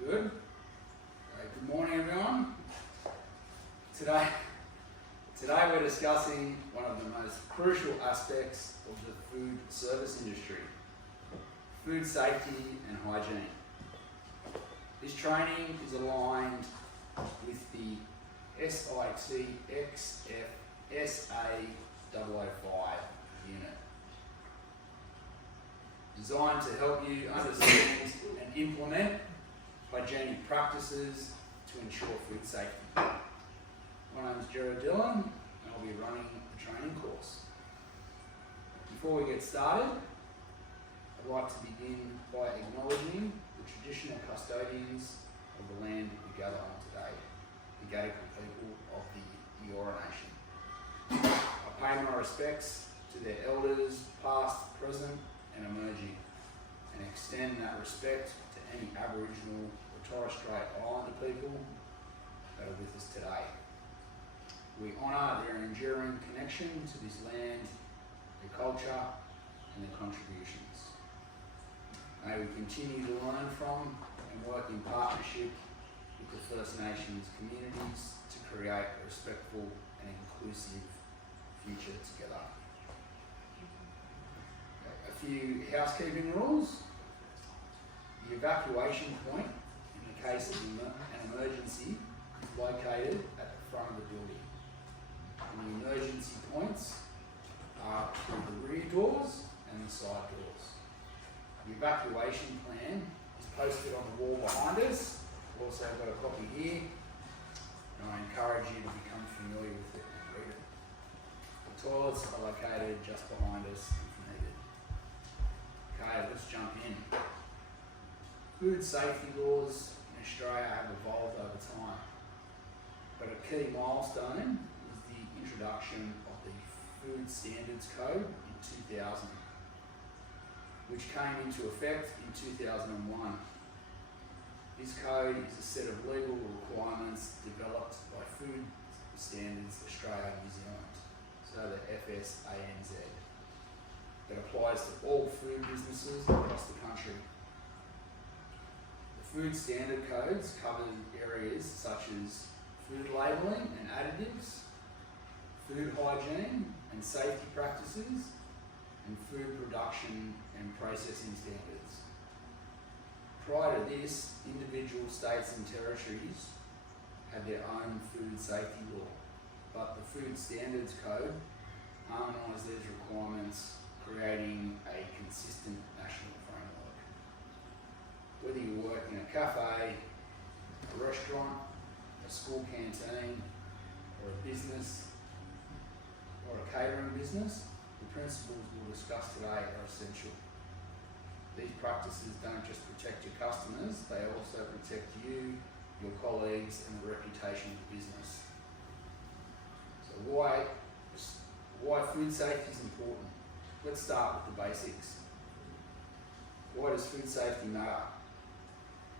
Good. Good morning, everyone. Today we're discussing one of the most crucial aspects of the food service industry: food safety and hygiene. This training is aligned with the SIC XF SA005 unit, designed to help you understand and implement hygienic practices to ensure food safety. My name is Gerard Dillon and I'll be running the training course. Before we get started, I'd like to begin by acknowledging the traditional custodians of the land we gather on today, the Gadigal people of the Eora Nation. I pay my respects to their elders, past, present and emerging, and extend that respect to any Aboriginal or Torres Strait Islander people that are with us today. We honour their enduring connection to this land, their culture and their contributions. May we continue to learn from and work in partnership with the First Nations communities to create a respectful and inclusive future together. A few housekeeping rules. The evacuation point in the case of an emergency is located at the front of the building. And the emergency points are through the rear doors and the side doors. The evacuation plan is posted on the wall behind us. I've also got a copy here, and I encourage you to become familiar with it and read it. The toilets are located just behind us if needed. Okay, let's jump in. Food safety laws in Australia have evolved over time, but a key milestone is the introduction of the Food Standards Code in 2000, which came into effect in 2001. This code is a set of legal requirements developed by Food Standards Australia and New Zealand, so the FSANZ, that applies to all food businesses across the country. The Food Standard Codes cover areas such as food labelling and additives, food hygiene and safety practices, and food production and processing standards. Prior to this, individual states and territories had their own food safety law, but the Food Standards Code harmonised these requirements, creating a consistent national framework. Whether you work in a cafe, a restaurant, a school canteen, or a business, or a catering business, the principles we'll discuss today are essential. These practices don't just protect your customers, they also protect you, your colleagues, and the reputation of the business. So why food safety is important? Let's start with the basics. Why does food safety matter?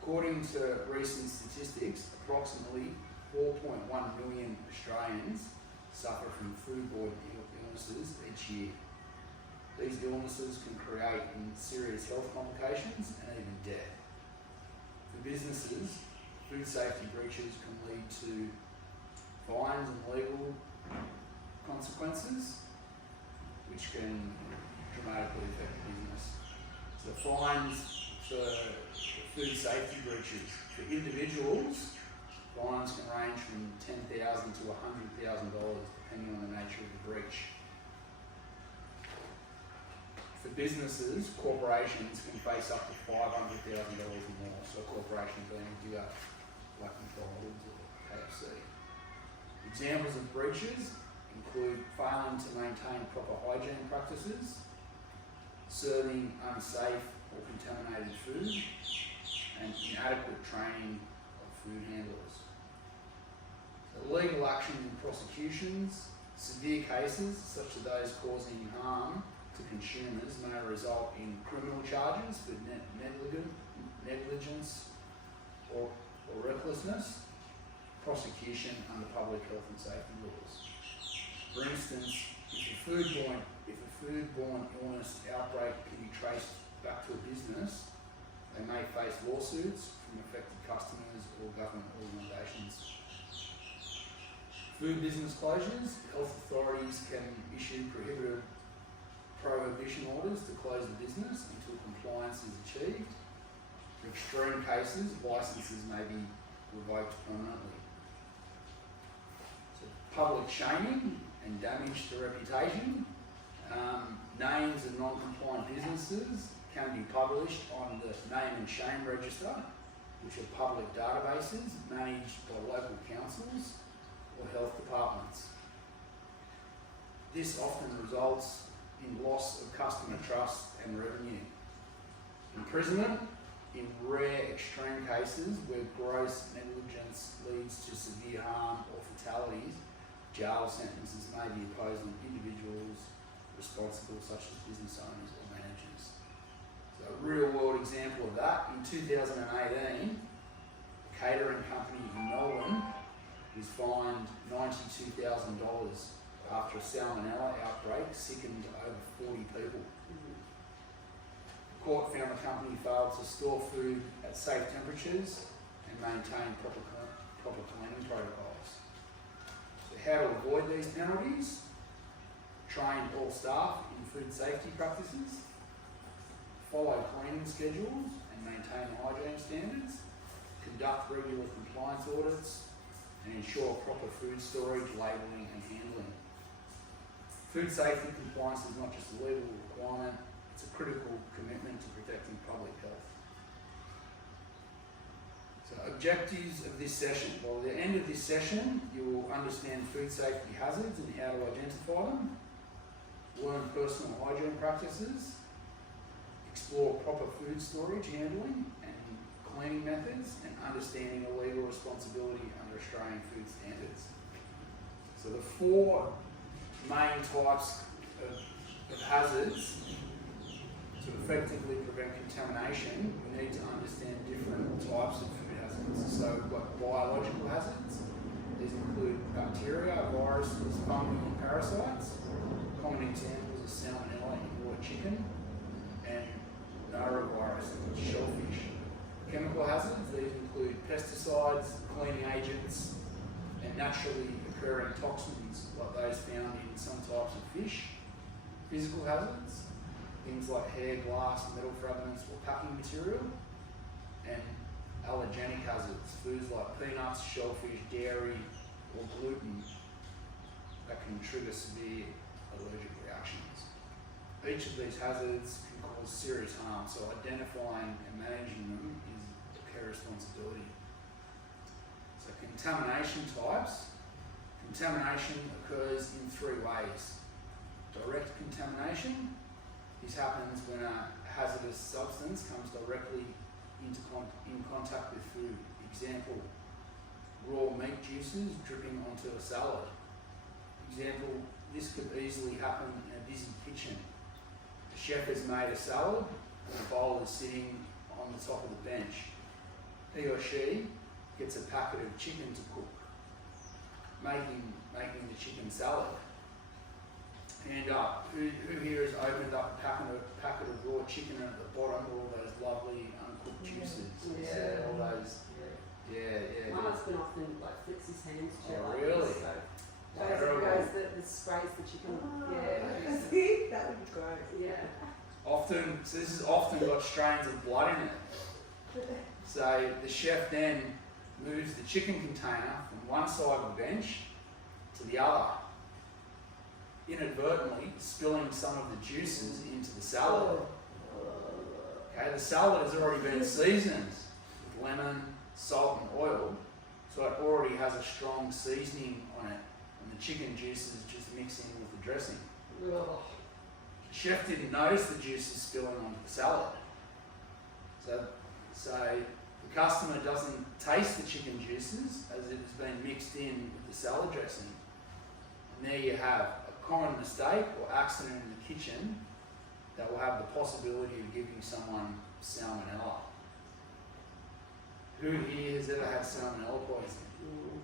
According to recent statistics, approximately 4.1 million Australians suffer from foodborne illnesses each year. These illnesses can create serious health complications and even death. For businesses, food safety breaches can lead to fines and legal consequences, which can dramatically affect the business. So fines for food safety breaches. For individuals, fines can range from $10,000 to $100,000 depending on the nature of the breach. For businesses, corporations can face up to $500,000 or more. So a corporation being bigger, like McDonald's or KFC. Examples of breaches include failing to maintain proper hygiene practices, serving unsafe or contaminated food, and inadequate training of food handlers. So legal action and prosecutions, severe cases such as those causing harm to consumers may result in criminal charges for negligence or recklessness, prosecution under public health and safety laws. For instance, if a foodborne illness outbreak can be traced back to a business, they may face lawsuits from affected government organisations. Food business closures. Health authorities can issue prohibition orders to close the business until compliance is achieved. In extreme cases, licences may be revoked permanently. So public shaming and damage to reputation. Names of non-compliant businesses can be published on the Name and Shame Register, which are public databases managed by local councils or health departments. This often results in loss of customer trust and revenue. Imprisonment in rare extreme cases where gross negligence leads to severe harm or fatalities. Jail sentences may be imposed on individuals responsible, such as business owners or managers. So a real world example of that, in 2018, a catering company in Melbourne was fined $92,000 after a salmonella outbreak sickened over 40 people. The court found the company failed to store food at safe temperatures and maintain proper cleaning protocols. So how to avoid these penalties? Train all staff in food safety practices, follow cleaning schedules and maintain hygiene standards, conduct regular compliance audits, and ensure proper food storage, labelling and handling. Food safety compliance is not just a legal requirement, it's a critical commitment to protecting public health. So objectives of this session. Well, at the end of this session, you will understand food safety hazards and how to identify them, learn personal hygiene practices, explore proper food storage, handling and cleaning methods, and understanding a legal responsibility under Australian food standards. So the four main types of hazards to effectively prevent contamination, we need to understand different types of food hazards. So we've got biological hazards. These include bacteria, viruses, fungi and parasites. Common examples are salmonella in raw chicken and norovirus in shellfish. Chemical hazards, these include pesticides, cleaning agents, and naturally occurring toxins like those found in some types of fish. Physical hazards, things like hair, glass, metal fragments or packing material. And allergenic hazards, foods like peanuts, shellfish, dairy or gluten that can trigger severe allergic reactions. Each of these hazards can cause serious harm, so identifying and managing them is a care responsibility. So contamination types. Contamination occurs in three ways. Direct contamination. This happens when a hazardous substance comes directly in contact with food. Example, raw meat juices dripping onto a salad. Example, this could easily happen in a busy kitchen. The chef has made a salad and a bowl is sitting on the top of the bench. He or she gets a packet of chicken to cook, making the chicken salad. Hand up. Who here has opened up a packet of raw chicken and at the bottom all those lovely uncooked juices? Yeah. All those. Yeah. My husband often flicks his hands to Oh, like really? this, so Terrible. goes the sprays the chicken. See, that would be great. Yeah. Often, so this has often got strains of blood in it. So the chef then moves the chicken container from one side of the bench to the other, inadvertently spilling some of the juices into the salad. Okay, the salad has already been seasoned with lemon, salt and oil, so it already has a strong seasoning on it, and the chicken juices just mix in with the dressing. Ugh. The chef didn't notice the juices spilling onto the salad. So the customer doesn't taste the chicken juices as it has been mixed in with the salad dressing. And there you have a common mistake or accident in the kitchen that will have the possibility of giving someone salmonella. Who here has ever had salmonella poisoning?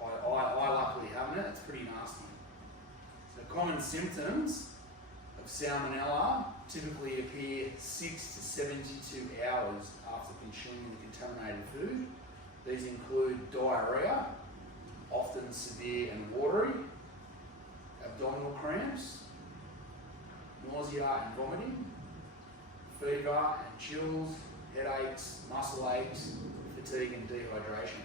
I luckily haven't. It's pretty nasty. So common symptoms of salmonella typically appear 6 to 72 hours after consuming the contaminated food. These include diarrhea, often severe and watery, abdominal cramps, nausea and vomiting, fever and chills, headaches, muscle aches, fatigue and dehydration.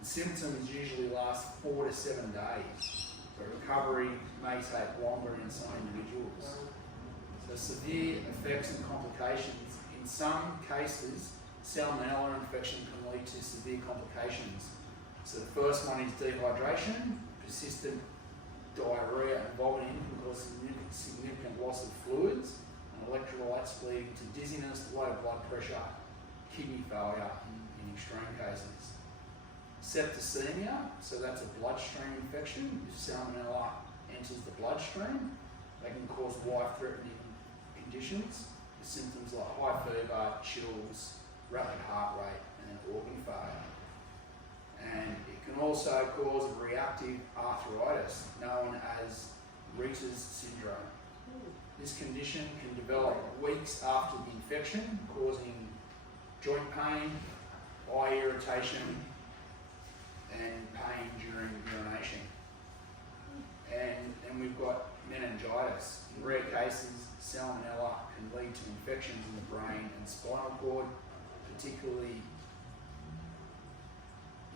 The symptoms usually last 4 to 7 days, but recovery may take longer in some individuals. So severe effects and complications. In some cases, salmonella infection can lead to severe complications. So the first one is dehydration. Persistent diarrhea and vomiting can cause significant loss of fluids and electrolytes, leading to dizziness, low blood pressure, kidney failure in extreme cases. Septicemia, so that's a bloodstream infection. If salmonella enters the bloodstream, they can cause life-threatening conditions with symptoms like high fever, chills, rapid heart rate, and organ failure. And it can also cause reactive arthritis, known as Rita's syndrome. This condition can develop weeks after the infection, causing joint pain, eye irritation, and pain during urination. And then we've got meningitis. In rare cases, salmonella can lead to infections in the brain and spinal cord, particularly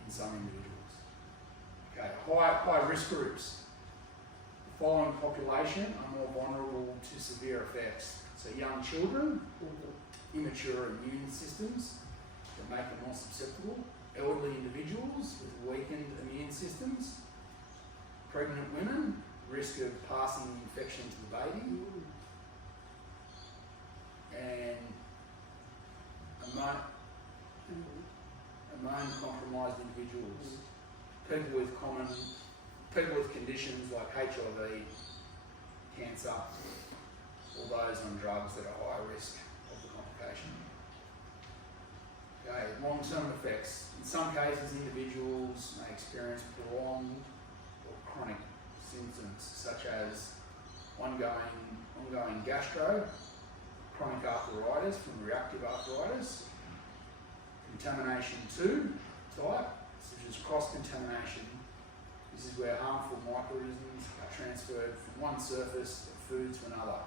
in some individuals. Okay, high risk groups. The following population are more vulnerable to severe effects. So young children, immature immune systems that make them more susceptible, elderly individuals with weakened immune systems, pregnant women, risk of passing the infection to the baby, and immune-compromised individuals, people with conditions like HIV, cancer, or those on drugs that are high risk of the complication. Okay, long-term effects. In some cases, individuals may experience prolonged or chronic symptoms such as ongoing gastro, chronic arthritis from reactive arthritis, contamination 2 type, such as cross-contamination. This is where harmful microorganisms are transferred from one surface of food to another.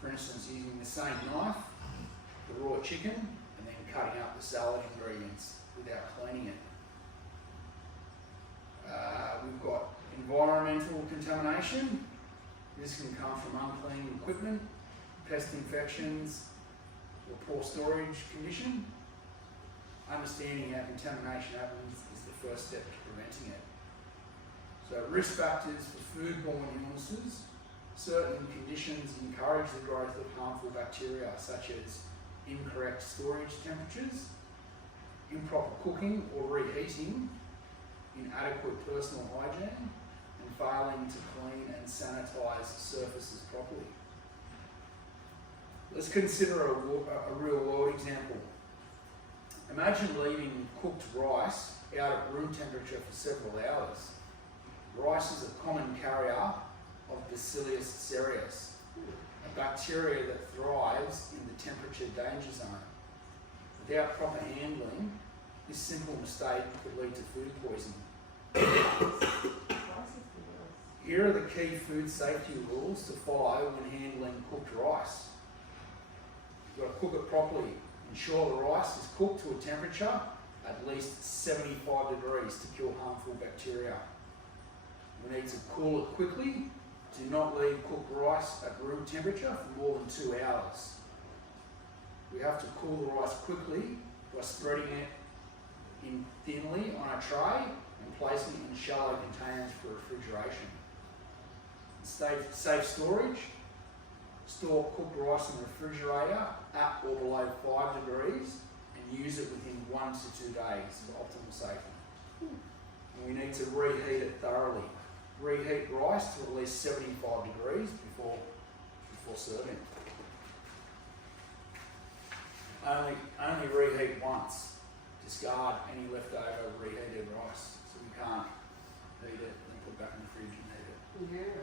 For instance, using the same knife, the raw chicken, and then cutting up the salad ingredients without cleaning it. We've got environmental contamination. This can come from unclean equipment, pest infections, or poor storage condition. Understanding how contamination happens is the first step to preventing it. So risk factors for foodborne illnesses. Certain conditions encourage the growth of harmful bacteria, such as incorrect storage temperatures, improper cooking or reheating, inadequate personal hygiene, and failing to clean and sanitize surfaces properly. Let's consider a real-world example. Imagine leaving cooked rice out at room temperature for several hours. Rice is a common carrier of Bacillus cereus, a bacteria that thrives in the temperature danger zone. Without proper handling, this simple mistake could lead to food poisoning. Here are the key food safety rules to follow when handling cooked rice. You've got to cook it properly. Ensure the rice is cooked to a temperature at least 75 degrees to kill harmful bacteria. We need to cool it quickly. Do not leave cooked rice at room temperature for more than 2 hours. We have to cool the rice quickly by spreading it in thinly on a tray and placing it in shallow containers for refrigeration. Safe storage. Store cooked rice in the refrigerator at or below 5 degrees and use it within 1 to 2 days for optimal safety. And we need to reheat it thoroughly. Reheat rice to at least 75 degrees before serving. Only reheat once. Discard any leftover reheated rice, so we can't heat it and put it back in the fridge and eat it. Yeah.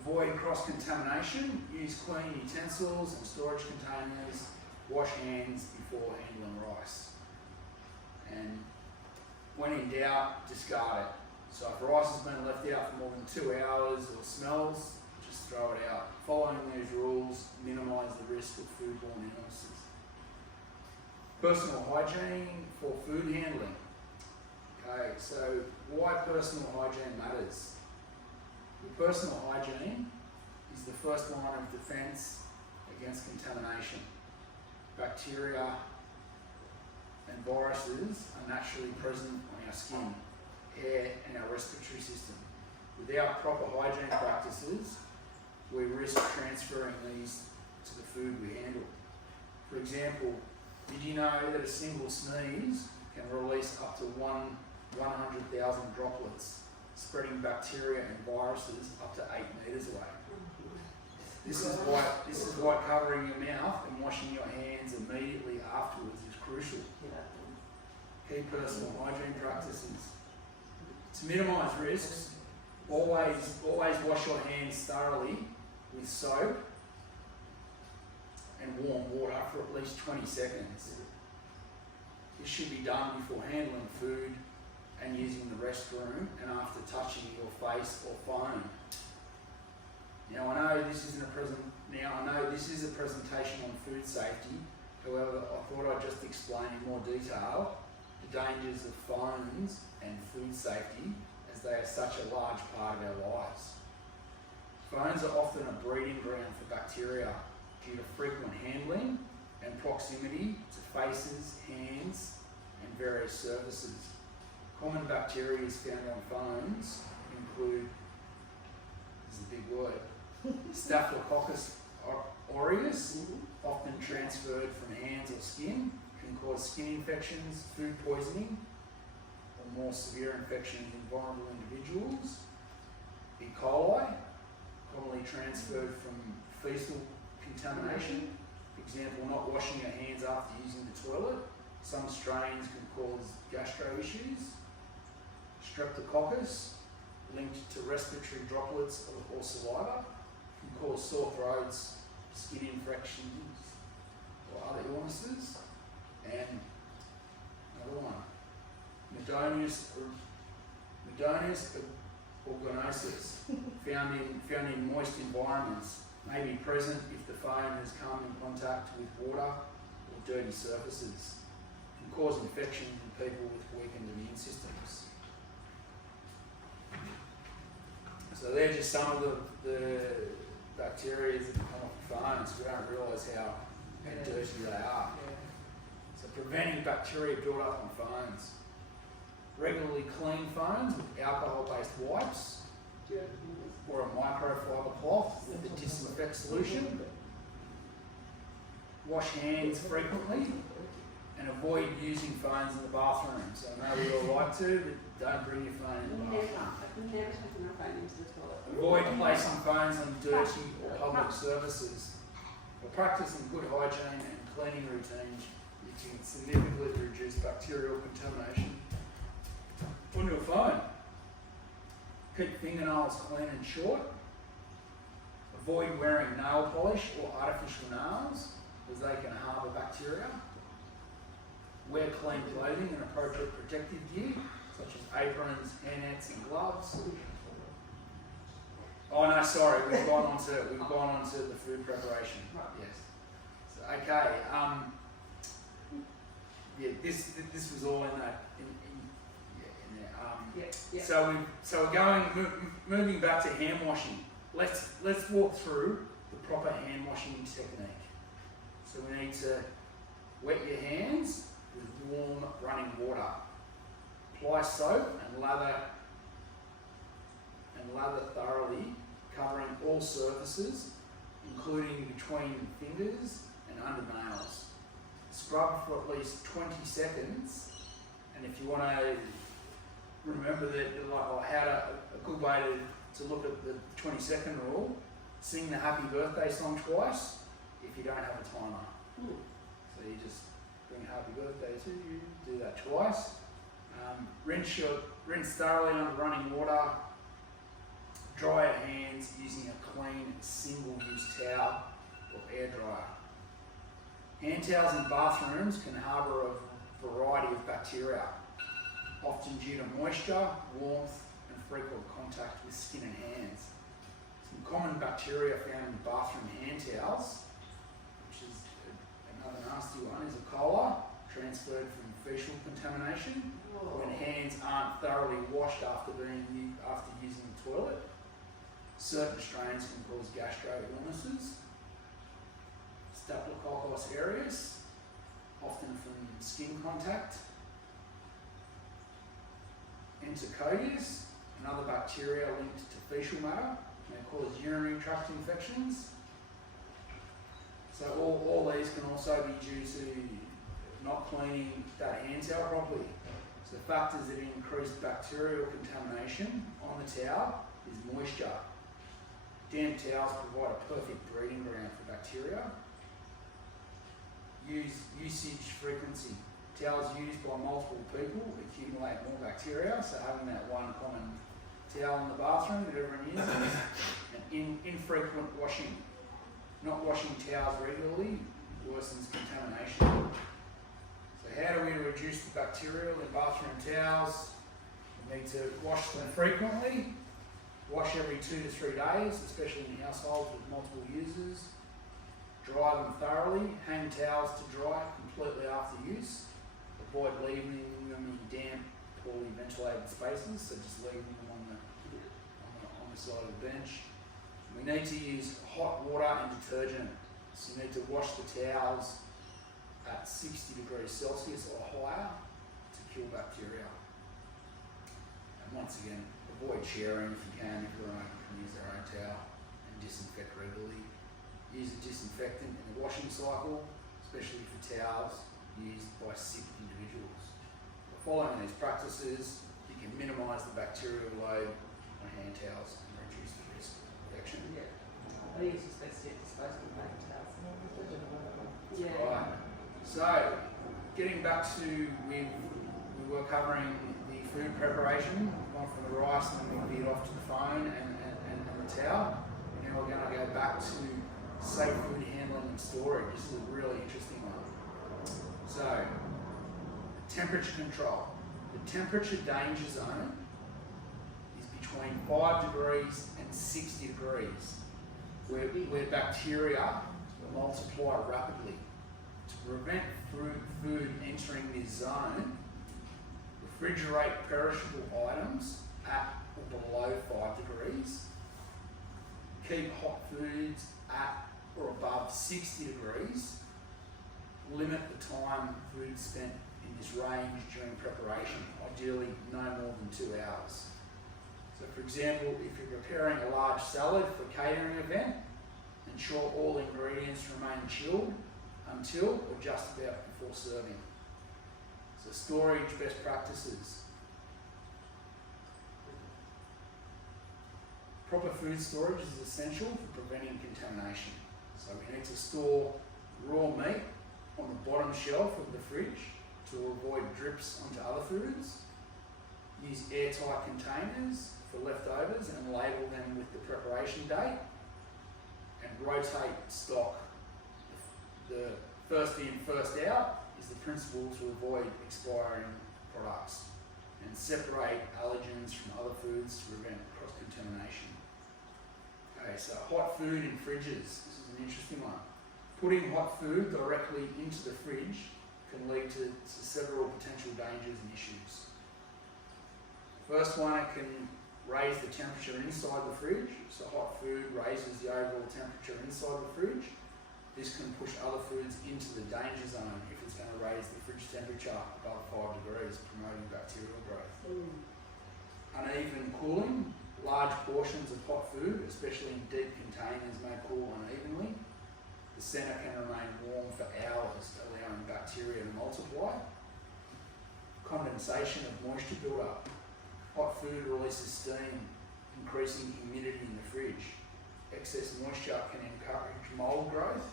Avoid cross-contamination. Use clean utensils and storage containers. Wash hands before handling rice. And cleaned out, discard it. So if rice has been left out for more than 2 hours or smells, just throw it out. Following these rules minimise the risk of foodborne illnesses. Personal hygiene for food handling. Okay, so why personal hygiene matters? Well, personal hygiene is the first line of defence against contamination. Bacteria and viruses are naturally present on our skin, hair and our respiratory system. Without proper hygiene practices, we risk transferring these to the food we handle. For example, did you know that a single sneeze can release up to 100,000 droplets, spreading bacteria and viruses up to 8 metres away? This is why covering your mouth and washing your hands immediately afterwards is crucial. Key personal hygiene practices. To minimise risks, always wash your hands thoroughly with soap and warm water for at least 20 seconds. This should be done before handling food and using the restroom and after touching your face or phone. Now I know this is a presentation on food safety. However, I thought I'd just explain in more detail the dangers of phones and food safety, as they are such a large part of our lives. Phones are often a breeding ground for bacteria due to frequent handling and proximity to faces, hands, and various surfaces. Common bacteria found on phones include, this is a big word, Staphylococcus aureus, often transferred from hands or skin, can cause skin infections, food poisoning, or more severe infections in vulnerable individuals. E. coli, commonly transferred from fecal contamination. For example, not washing your hands after using the toilet. Some strains can cause gastro issues. Streptococcus, linked to respiratory droplets or saliva, can cause sore throats, skin infections, or other illnesses. And another one, Medonis organosus, found in moist environments, may be present if the phone has come in contact with water or dirty surfaces. Can cause infections in people with weakened immune systems. So they're just some of the bacteria that come off the phones. We don't realise how dirty they are. So preventing bacteria build up on phones. Regularly clean phones with alcohol-based wipes or a microfiber cloth with a disinfect solution. Wash hands frequently and avoid using phones in the bathroom. So I know we all like to, but don't bring your phone in the bathroom. Never taken my phone into the toilet. Avoid placing phones on dirty or public surfaces. For practicing good hygiene and cleaning routines, you can significantly reduce bacterial contamination on your phone. Keep fingernails clean and short. Avoid wearing nail polish or artificial nails, as they can harbour bacteria. Wear clean clothing and appropriate protective gear, such as aprons, hairnets and gloves. Oh no, sorry, we've gone on to the food preparation. Yes. So, okay. Yeah, this was all in that. So we're moving back to hand washing. Let's walk through the proper hand washing technique. So we need to wet your hands with warm running water. Apply soap and lather thoroughly, covering all surfaces, including between fingers and under nails. Scrub for at least 20 seconds, and if you want to remember that, a good way to look at the 20-second rule, sing the happy birthday song twice if you don't have a timer. So you just bring happy birthday to you, do that twice. Rinse thoroughly under running water. Dry your hands using a clean single-use towel or air dryer. Hand towels in bathrooms can harbour a variety of bacteria. often due to moisture, warmth, and frequent contact with skin and hands. Some common bacteria found in bathroom hand towels, which is another nasty one, is E. coli, transferred from fecal contamination when hands aren't thoroughly washed after using the toilet. Certain strains can cause gastro illnesses. Staphylococcus aureus, often from skin contact. Enterococcus, another bacteria linked to fecal matter, may cause urinary tract infections. So all these can also be due to not cleaning that hand towel properly. So factors that increase bacterial contamination on the towel is moisture. Damp towels provide a perfect breeding ground for bacteria. Usage frequency. Towels used by multiple people accumulate more bacteria, so having that one common towel in the bathroom that everyone uses. And infrequent washing. Not washing towels regularly worsens contamination. So how do we reduce the bacterial in bathroom towels? We need to wash them frequently. Wash every 2 to 3 days, especially in households with multiple users. Dry them thoroughly. Hang towels to dry completely after use. Avoid leaving them in damp, poorly ventilated spaces, so just leaving them on the side of the bench. We need to use hot water and detergent. So you need to wash the towels at 60 degrees Celsius or higher to kill bacteria. And once again, avoid sharing if you can, if everyone can use their own towel, and disinfect regularly. Use a disinfectant in the washing cycle, especially for towels used by sick individuals. By following these practices, you can minimise the bacterial load on hand towels and reduce the risk of infection. Yeah. I use disposable paper towels. Yeah. Right. So, getting back to we were covering the food preparation, gone from the rice and then we veered off to the phone and the towel. And now we're going to go back to safe food handling and storage. This is a really interesting one. So, temperature control. The temperature danger zone is between 5 degrees and 60 degrees, where bacteria multiply rapidly. To prevent food entering this zone, refrigerate perishable items at or below 5 degrees. Keep hot foods at or above 60 degrees. Limit the time food spent in this range during preparation, ideally no more than 2 hours. So for example, if you're preparing a large salad for a catering event, ensure all ingredients remain chilled until or just about before serving. So storage best practices. Proper food storage is essential for preventing contamination. So we need to store raw meat on the bottom shelf of the fridge to avoid drips onto other foods. Use airtight containers for leftovers and label them with the preparation date. And rotate stock. The first in, first out is the principle to avoid expiring products. And separate allergens from other foods to prevent cross-contamination. Okay, so hot food in fridges. This is an interesting one. Putting hot food directly into the fridge can lead to several potential dangers and issues. First one, it can raise the temperature inside the fridge. So hot food raises the overall temperature inside the fridge. This can push other foods into the danger zone if it's going to raise the fridge temperature above 5 degrees, promoting bacterial growth. Uneven cooling. Large portions of hot food, especially in deep containers, may cool unevenly. The centre can remain warm for hours, allowing bacteria to multiply. Condensation of moisture build-up. Hot food releases steam, increasing humidity in the fridge. Excess moisture can encourage mould growth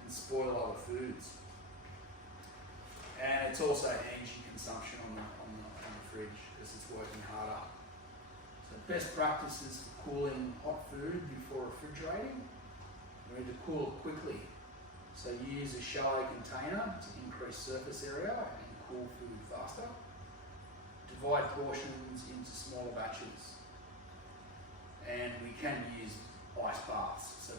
and spoil other foods. And it's also energy consumption on the fridge because it's working harder. So best practices for cooling hot food before refrigerating. We need to cool it quickly. So use a shallow container to increase surface area and cool food faster. divide portions into smaller batches. And we can use ice baths. So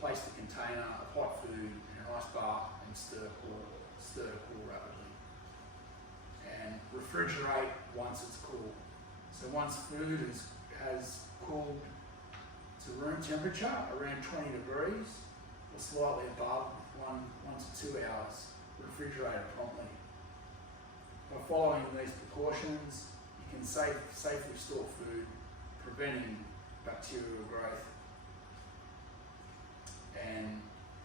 place the container of hot food in an ice bath and stir cool rapidly. And refrigerate once it's cool. So once food has cooled to room temperature, around 20 degrees, or slightly above, 1 to 2 hours, refrigerate it promptly. By following these precautions, you can safely store food, preventing bacterial growth and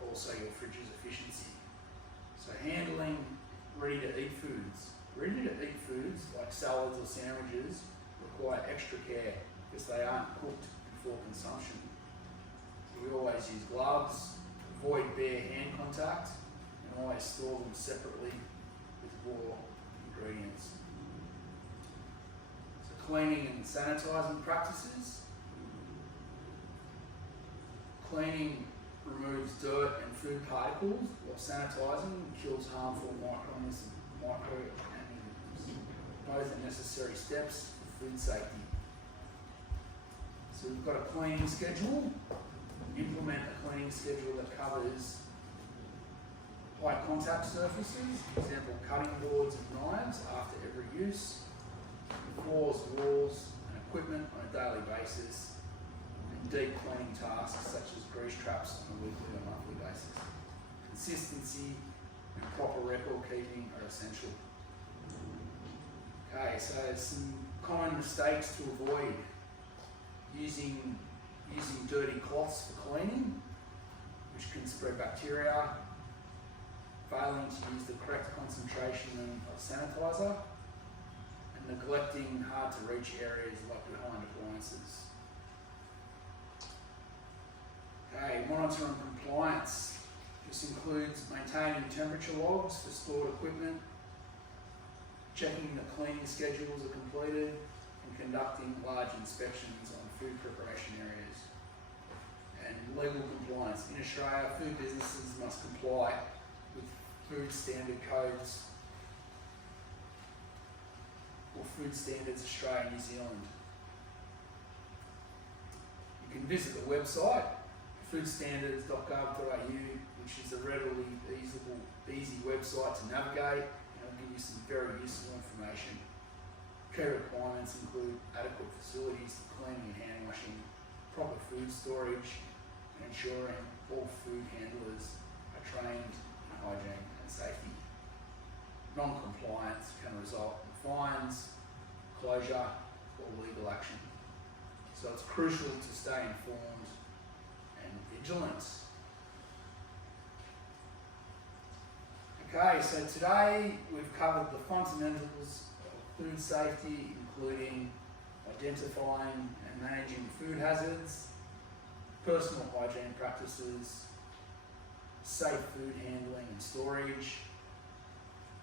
also your fridge's efficiency. So handling ready-to-eat foods. Ready-to-eat foods like salads or sandwiches require extra care because they aren't cooked before consumption. So we always use gloves, avoid bare hand contact, and always store them separately with raw ingredients. So cleaning and sanitising practices. Cleaning removes dirt and food particles, while sanitising kills harmful microorganisms. Both are necessary steps for food safety. So we've got a cleaning schedule. Implement a cleaning schedule that covers high contact surfaces, for example cutting boards and knives after every use, floors, walls and equipment on a daily basis, and deep cleaning tasks such as grease traps on a weekly or monthly basis. Consistency and proper record keeping are essential. Okay, so some common mistakes to avoid. Using dirty cloths for cleaning, which can spread bacteria, failing to use the correct concentration of sanitizer, and neglecting hard to reach areas like behind appliances. Okay, monitoring compliance. This includes maintaining temperature logs for stored equipment, checking that cleaning schedules are completed, and conducting large inspections on food preparation areas. And legal compliance. In Australia, food businesses must comply with food standard codes or Food Standards Australia, New Zealand. You can visit the website foodstandards.gov.au, which is a readily easy website to navigate, and it'll give you some very useful information. Key requirements include adequate facilities for cleaning and hand washing, proper food storage, and ensuring all food handlers are trained in hygiene and safety. Non-compliance can result in fines, closure, or legal action. So it's crucial to stay informed and vigilant. Okay, so today we've covered the fundamentals of food safety, including identifying and managing food hazards, personal hygiene practices, safe food handling and storage,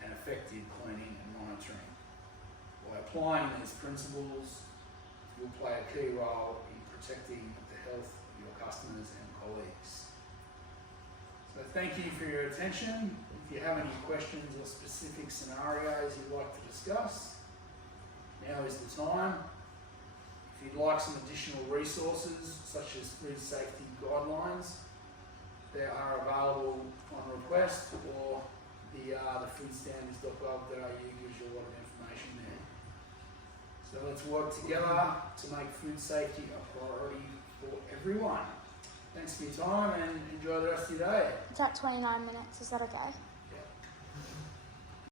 and effective cleaning and monitoring. By applying these principles, you'll play a key role in protecting the health of your customers and colleagues. So thank you for your attention. If you have any questions or specific scenarios you'd like to discuss, now is the time. If you'd like some additional resources, such as food safety guidelines, they are available on request, or the foodstandards.gov.au gives you a lot of information there. So let's work together to make food safety a priority for everyone. Thanks for your time and enjoy the rest of your day. It's at 29 minutes, is that okay?